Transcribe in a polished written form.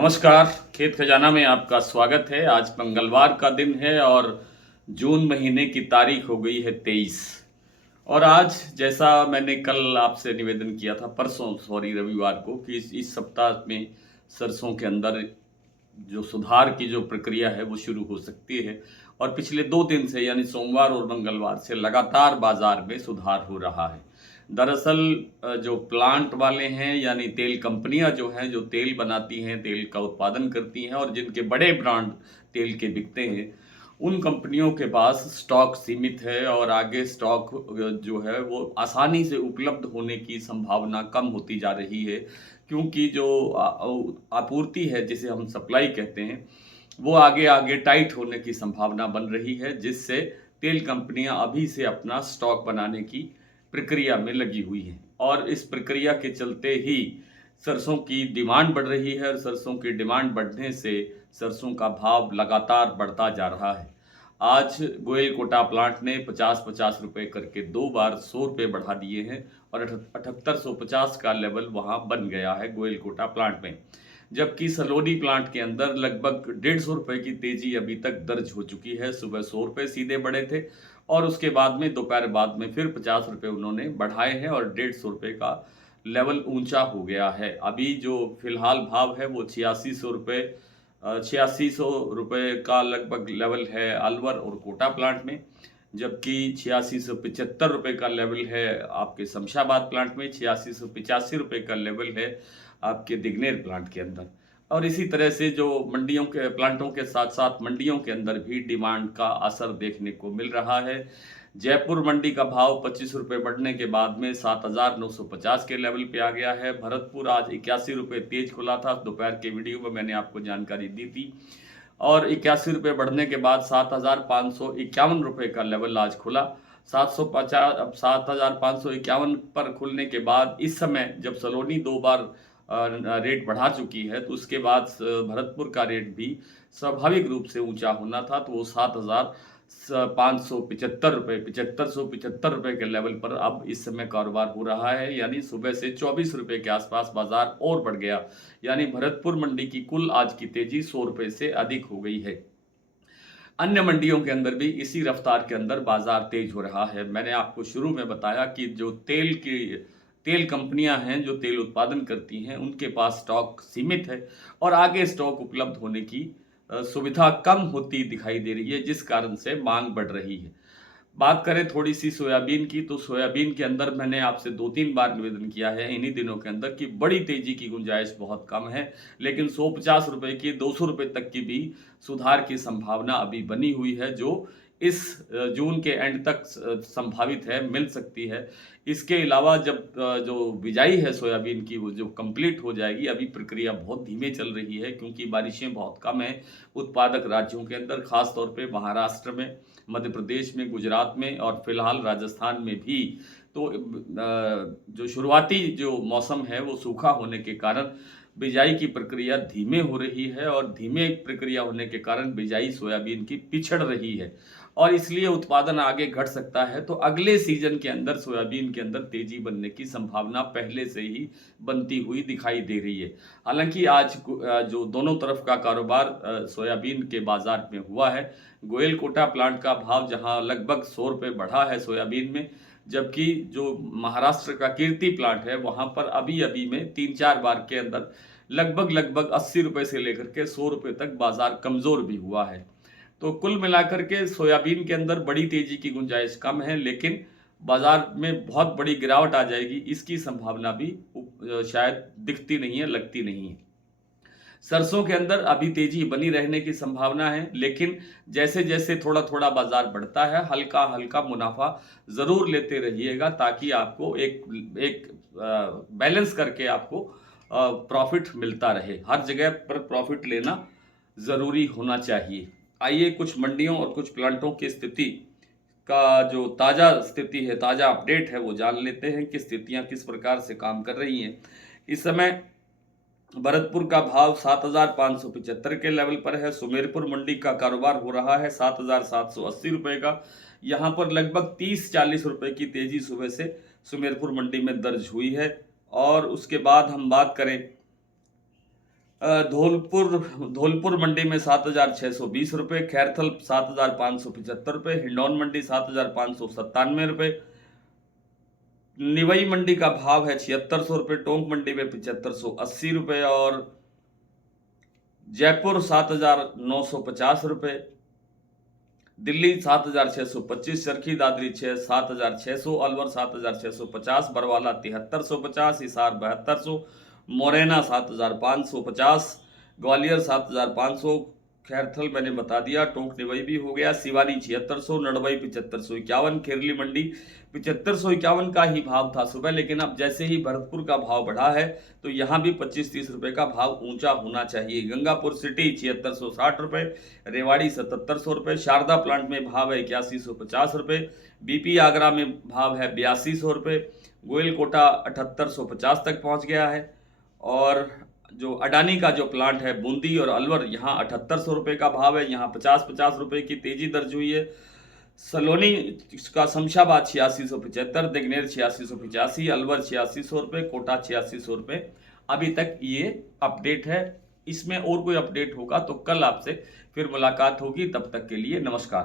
नमस्कार। खेत खजाना में आपका स्वागत है। आज मंगलवार का दिन है और जून महीने की तारीख हो गई है 23। और आज जैसा मैंने कल आपसे निवेदन किया था, परसों सॉरी रविवार को, कि इस सप्ताह में सरसों के अंदर जो सुधार की जो प्रक्रिया है वो शुरू हो सकती है। और पिछले 2 दिन से यानी सोमवार और मंगलवार से लगातार बाजार में सुधार हो रहा है। दरअसल जो प्लांट वाले हैं यानी तेल कंपनियां जो हैं, जो तेल बनाती हैं, तेल का उत्पादन करती हैं और जिनके बड़े ब्रांड तेल के बिकते हैं, उन कंपनियों के पास स्टॉक सीमित है और आगे स्टॉक जो है वो आसानी से उपलब्ध होने की संभावना कम होती जा रही है, क्योंकि जो आपूर्ति है, जिसे हम सप्लाई कहते हैं, वो आगे आगे टाइट होने की संभावना बन रही है, जिससे तेल कंपनियां अभी से अपना स्टॉक बनाने की प्रक्रिया में लगी हुई हैं। और इस प्रक्रिया के चलते ही सरसों की डिमांड बढ़ रही है और सरसों की डिमांड बढ़ने से सरसों का भाव लगातार बढ़ता जा रहा है। आज गोयल कोटा प्लांट ने 50-50 रुपए करके 2 बार 100 रुपये बढ़ा दिए हैं और 7850 का लेवल वहां बन गया है गोयल कोटा प्लांट में। जबकि सलोनी प्लांट के अंदर लगभग 150 रुपए की तेजी अभी तक दर्ज हो चुकी है। सुबह 100 रुपये सीधे बढ़े थे और उसके बाद में दोपहर बाद में फिर 50 रुपये उन्होंने बढ़ाए हैं और 150 रुपये का लेवल ऊंचा हो गया है। अभी जो फिलहाल भाव है वो 8600 रुपये 8600 रुपये का लगभग लेवल है अलवर और कोटा प्लांट में। जबकि 8675 रुपये का लेवल है आपके शमशाबाद प्लांट में, 8685 रुपये का लेवल है आपके दिग्नेर प्लांट के अंदर। और इसी तरह से जो मंडियों के प्लांटों के साथ साथ मंडियों के अंदर भी डिमांड का असर देखने को मिल रहा है। जयपुर मंडी का भाव 25 रुपये बढ़ने के बाद में 7950 के लेवल पे आ गया है। भरतपुर आज 81 रुपये तेज खुला था, दोपहर के वीडियो में मैंने आपको जानकारी दी थी। और 81 रुपये बढ़ने के बाद 7551 रुपये का लेवल आज खुला। 750 अब 7551 पर खुलने के बाद इस समय जब सलोनी 2 बार रेट बढ़ा चुकी है, तो उसके बाद भरतपुर का रेट भी स्वाभाविक रूप से ऊंचा होना था, तो वो 7575 रुपये 7575 रुपये के लेवल पर अब इस समय कारोबार हो रहा है। यानी सुबह से 24 रुपये के आसपास बाजार और बढ़ गया। यानी भरतपुर मंडी की कुल आज की तेजी 100 रुपये से अधिक हो गई है। अन्य मंडियों के अंदर भी इसी रफ्तार के अंदर बाजार तेज हो रहा है। मैंने आपको शुरू में बताया कि जो तेल कंपनियां हैं, जो तेल उत्पादन करती हैं, उनके पास स्टॉक सीमित है और आगे स्टॉक उपलब्ध होने की सुविधा कम होती दिखाई दे रही है, जिस कारण से मांग बढ़ रही है। बात करें थोड़ी सी सोयाबीन की, तो सोयाबीन के अंदर मैंने आपसे 2-3 बार निवेदन किया है इन्हीं दिनों के अंदर कि बड़ी तेजी की गुंजाइश बहुत कम है, लेकिन 150 रुपये की 200 रुपये तक की भी सुधार की संभावना अभी बनी हुई है, जो इस जून के एंड तक संभावित है, मिल सकती है। इसके अलावा जब जो बिजाई है सोयाबीन की वो जो कंप्लीट हो जाएगी, अभी प्रक्रिया बहुत धीमे चल रही है क्योंकि बारिशें बहुत कम हैं उत्पादक राज्यों के अंदर, खास तौर पे महाराष्ट्र में, मध्य प्रदेश में, गुजरात में और फिलहाल राजस्थान में भी। तो जो शुरुआती जो मौसम है वो सूखा होने के कारण बिजाई की प्रक्रिया धीमे हो रही है और धीमे प्रक्रिया होने के कारण बिजाई सोयाबीन की पिछड़ रही है और इसलिए उत्पादन आगे घट सकता है। तो अगले सीजन के अंदर सोयाबीन के अंदर तेजी बनने की संभावना पहले से ही बनती हुई दिखाई दे रही है। हालांकि आज जो दोनों तरफ का कारोबार सोयाबीन के बाजार में हुआ है, गोयल कोटा प्लांट का भाव जहां लगभग 100 रुपये बढ़ा है सोयाबीन में, जबकि जो महाराष्ट्र का कीर्ति प्लांट है वहां पर अभी अभी में 3-4 बार के अंदर लगभग 80 रुपये से लेकर के 100 रुपये तक बाजार कमजोर भी हुआ है। तो कुल मिलाकर के सोयाबीन के अंदर बड़ी तेजी की गुंजाइश कम है, लेकिन बाजार में बहुत बड़ी गिरावट आ जाएगी इसकी संभावना भी शायद दिखती नहीं है, लगती नहीं है। सरसों के अंदर अभी तेजी बनी रहने की संभावना है, लेकिन जैसे जैसे थोड़ा थोड़ा बाजार बढ़ता है, हल्का हल्का मुनाफा जरूर लेते रहिएगा, ताकि आपको एक एक बैलेंस करके आपको प्रॉफिट मिलता रहे। हर जगह पर प्रॉफिट लेना जरूरी होना चाहिए। आइए कुछ मंडियों और कुछ प्लांटों की स्थिति का जो ताज़ा स्थिति है, ताज़ा अपडेट है, वो जान लेते हैं कि स्थितियां किस प्रकार से काम कर रही हैं। इस समय भरतपुर का भाव 7575 के लेवल पर है। सुमेरपुर मंडी का कारोबार हो रहा है 7780 रुपये का। यहाँ पर लगभग 30-40 रुपये की तेजी सुबह से सुमेरपुर मंडी में दर्ज हुई है। और उसके बाद हम बात करें धौलपुर मंडी में 7,620 रुपये, खैरथल 7,575 रुपये, हिंडौन मंडी 7,597 रुपये, निवई मंडी का भाव है 7600 रुपये, टोंक मंडी में 7580 रुपये और जयपुर 7,950 रुपये, दिल्ली 7,625, चरखी दादरी 7,600, अलवर 7,650, बरवाला 7,350, हिसार 7,200, मोरैना 7,550, ग्वालियर 7,500, खैरथल मैंने बता दिया, टोंक निवई भी हो गया, सिवानी 7600, नड़बई 7551, खेरली मंडी 7551 का ही भाव था सुबह, लेकिन अब जैसे ही भरतपुर का भाव बढ़ा है तो यहाँ भी 25-30 रुपये का भाव ऊंचा होना चाहिए। गंगापुर सिटी 7660 रुपये, रेवाड़ी 7700 रुपये, शारदा प्लांट में भाव है 8150 रुपये, बीपी आगरा में भाव है 8200 रुपये, गोयल कोटा 7850 तक पहुँच गया है और जो अडानी का जो प्लांट है बूंदी और अलवर, यहाँ 7800 रुपये का भाव है, यहाँ 50-50 रुपये की तेजी दर्ज हुई है। सलोनी का शमशाबाद 8675, देगनेर 8685, अलवर 8600 रुपये, कोटा 8600 रुपये। अभी तक ये अपडेट है। इसमें और कोई अपडेट होगा तो कल आपसे फिर मुलाकात होगी। तब तक के लिए नमस्कार।